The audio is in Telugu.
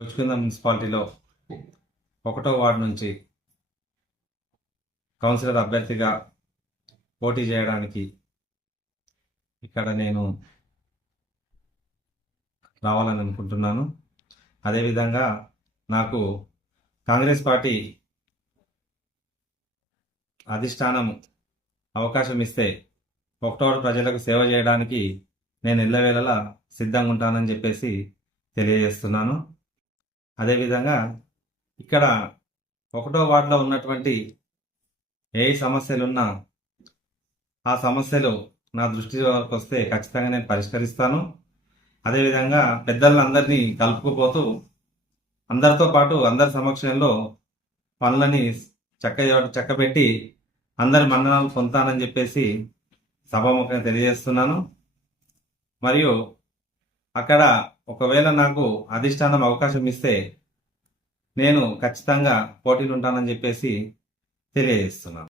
రుచికొండ మున్సిపాలిటీలో 1వ వార్డు నుంచి కౌన్సిలర్ అభ్యర్థిగా పోటీ చేయడానికి ఇక్కడ నేను రావాలని అనుకుంటున్నాను. అదేవిధంగా నాకు కాంగ్రెస్ పార్టీ అధిష్టానం అవకాశం ఇస్తే 1వ వార్డు ప్రజలకు సేవ చేయడానికి నేను ఎల్లవేళలా సిద్ధంగా ఉంటానని చెప్పేసి తెలియజేస్తున్నాను. అదేవిధంగా ఇక్కడ 1వ వార్డులో ఉన్నటువంటి ఏ సమస్యలున్నా ఆ సమస్యలు నా దృష్టి వరకు వస్తే ఖచ్చితంగా నేను పరిష్కరిస్తాను. అదేవిధంగా పెద్దలందరినీ కలుపుకుపోతూ అందరితో పాటు అందరి సమక్షంలో పనులని చక్కబెట్టి అందరి మన్ననలు పొందుతానని చెప్పేసి సభాముఖంగా తెలియజేస్తున్నాను. మరియు అక్కడ ఒకవేళ నాకు అధిష్టానం అవకాశం ఇస్తే నేను ఖచ్చితంగా పోటీలు ఉంటానని చెప్పేసి తెలియజేస్తున్నాను.